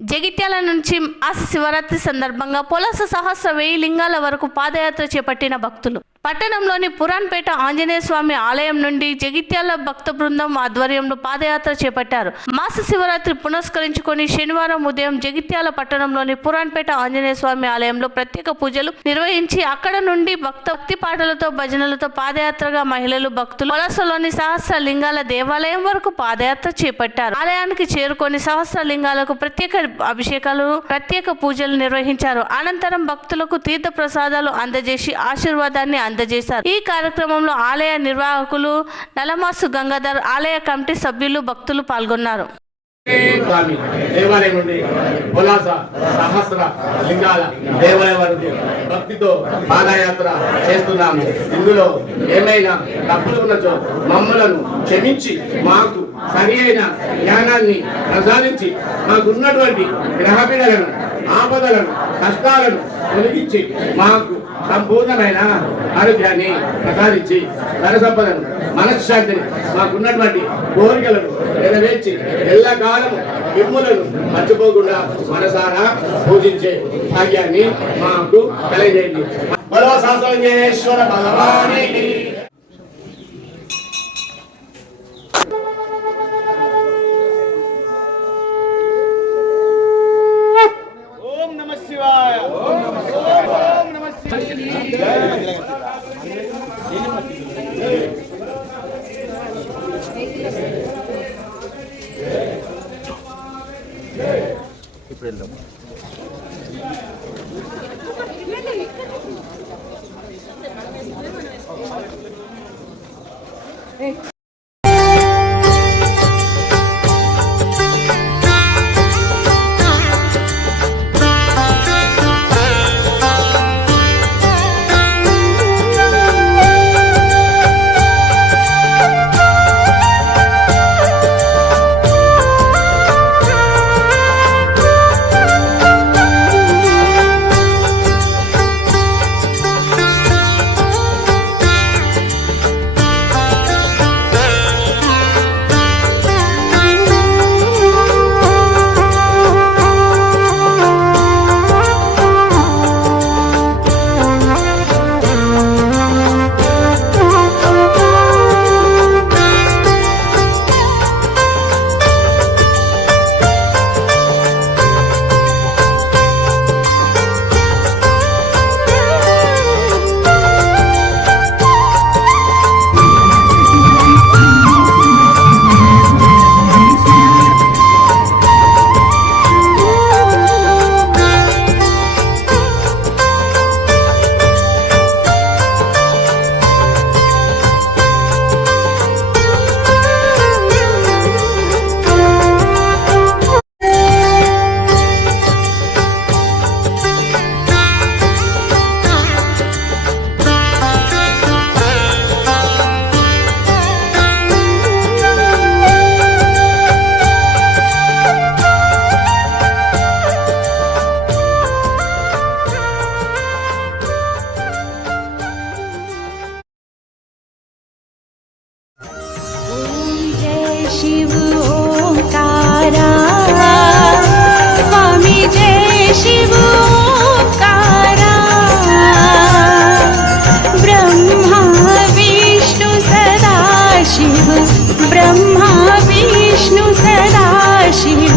జగిత్యాల నుంచి మాస శివరాత్రి సందర్భంగా పొలస సహస్ర 1000 లింగాల వరకు పాదయాత్ర చేపట్టిన భక్తులు పట్టణంలోని పురాణపేట ఆంజనేయ స్వామి ఆలయం నుండి జగిత్యాల భక్త బృందం ఆధ్వర్యంలో పాదయాత్ర చేపట్టారు. మాస శివరాత్రి పునస్కరించుకొని శనివారం ఉదయం జగిత్యాల పట్టణంలోని పురాణపేట ఆంజనేయ స్వామి ఆలయంలో ప్రత్యేక పూజలు నిర్వహించి అక్కడ నుండి భక్తి పాటలతో భజనలతో పాదయాత్రగా మహిళలు భక్తులు పొలసలోని సహస్ర లింగాల దేవాలయం వరకు పాదయాత్ర చేపట్టారు. ఆలయానికి చేరుకొని సహస్ర లింగాలకు ప్రత్యేక అభిషేకాలు ప్రత్యేక పూజలు నిర్వహించారు. అనంతరం భక్తులకు తీర్థ ప్రసాదాలు అందజేసి ఆశీర్వాదాన్ని అందజేశారు. ఈ కార్యక్రమంలో ఆలయ నిర్వాహకులు నలమాసు గంగాధర్, ఆలయ కమిటీ సభ్యులు, భక్తులు పాల్గొన్నారు. దేవాలయం నుండి పొలాస సహస్ర లింగాల దేవాలయం వరకు భక్తితో పాదయాత్ర చేస్తున్నాము. ఇందులో ఏమైనా తప్పులు ఉన్నచో మమ్మలను క్షమించి మాకు సరి అయిన జ్ఞానాన్ని ప్రసాదించి మాకున్నటువంటి గ్రహపీడలను, ఆపదలను, కష్టాలను తొలగించి మాకు సంపూర్ణమైన ఆరోగ్యాన్ని ప్రసాదించి ధన సంపదను, మనశ్శాంతిని, మాకున్నటువంటి కోరికలను నెరవేర్చి ఎల్లకాలము మిమ్ములను మర్చిపోకుండా మనసారా పూజించే భాగ్యాన్ని మాకు కలిగజేయండి. బలో సహస్రలింగేశ్వర భగవానికి. ఓం నమః శివాయ. ఓం నమః శివాయ. ఓం నమః శివాయ. ఇప్పుడు వెళ్దాం. शिव ओंकारा स्वामी जय शिव ओंकारा ब्रह्मा विष्णु सदा शिव ब्रह्मा विष्णु सदा शिव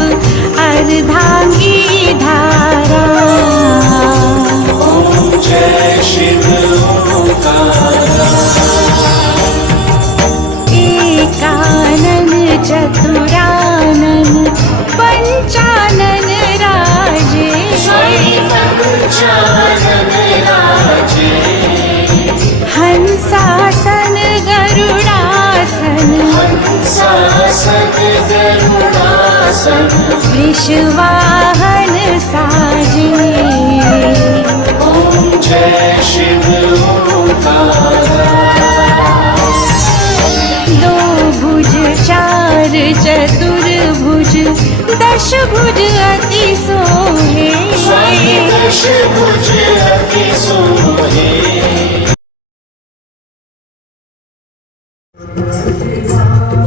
अर्धांगी धारा ओम जय शिव ओंकारा एकानन चतुरानन पंचानन राजे पंचानन राजे हंसासन गरुडासन हंसासन गरुडासन वृषवाहन साजे ओम जय शिव ओंकारा दो भुज चार चतुर्भुज दश भुज अति सोहे दश भुज अति सोहे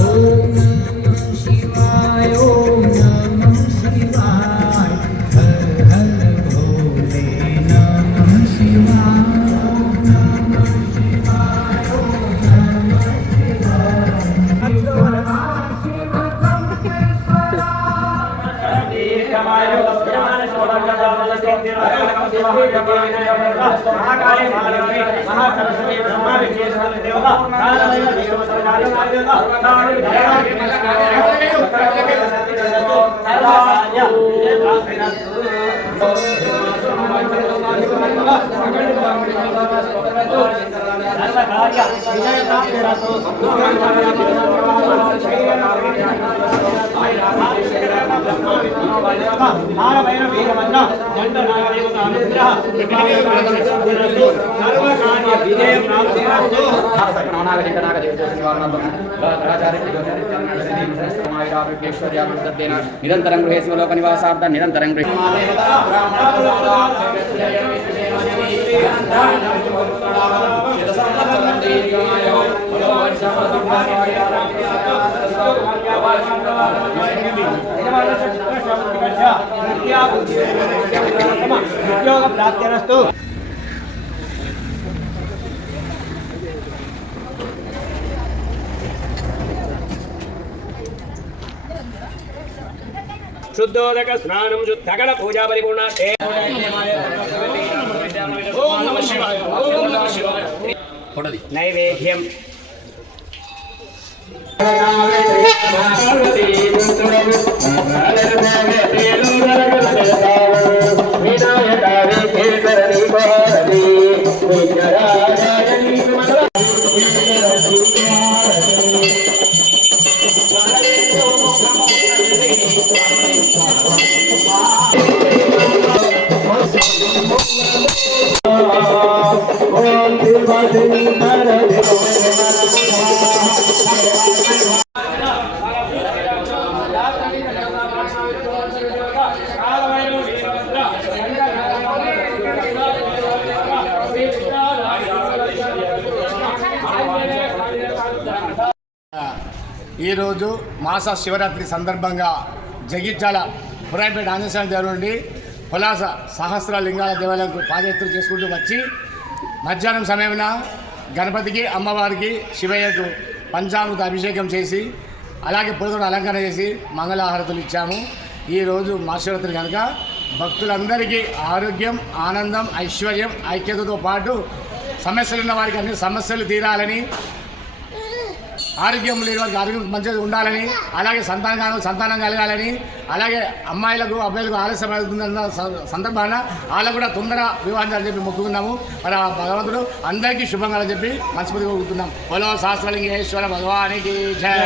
ओम नमः शिवाय ओम नमः शिवाय నిరంతరం గృహే శివలోక నివాసార్థం నిరంతరం గృహే ఉద్యోగ ప్రాప్తిరస్తు. శుద్ధోదక స్నానం శుద్ధగణ పూజా పరిపూర్ణ. ఓం నమః శివాయ. ఓం నమః శివాయ. నైవేద్యం ఈరోజు మాస శివరాత్రి సందర్భంగా జగిత్యాల పురాణపేట ఆంజనేయ దేవాలయం నుండి పులాస సహస్ర లింగాల దేవాలయంకు పాదయాత్ర చేసుకుంటూ వచ్చి మధ్యాహ్నం సమయమున గణపతికి అమ్మవారికి శివయ్యకు పంచామృత అభిషేకం చేసి అలాగే పూలతో అలంకరణ చేసి మంగళహారతులు ఇచ్చాము. ఈరోజు మహాశివరాత్రి కనుక భక్తులందరికీ ఆరోగ్యం, ఆనందం, ఐశ్వర్యం, ఐక్యతతో పాటు సమస్యలు ఉన్న వారికి అన్ని సమస్యలు తీరాలని, ఆరోగ్యం లేని వారికి ఆరోగ్యం మంచిగా ఉండాలని, అలాగే సంతానం కలగాలని, అలాగే అమ్మాయిలకు అబ్బాయిలకు ఆలస్యం అవుతుందన్న సందర్భాన వాళ్ళకు కూడా తొందర వివాహం అని చెప్పి మొక్కుకున్నాము. మరి ఆ భగవంతుడు అందరికీ శుభంగా చెప్పి మనస్ఫూర్తిగా కోరుకుంటున్నాం. బలో సహస్రలింగేశ్వర భగవానికి జై.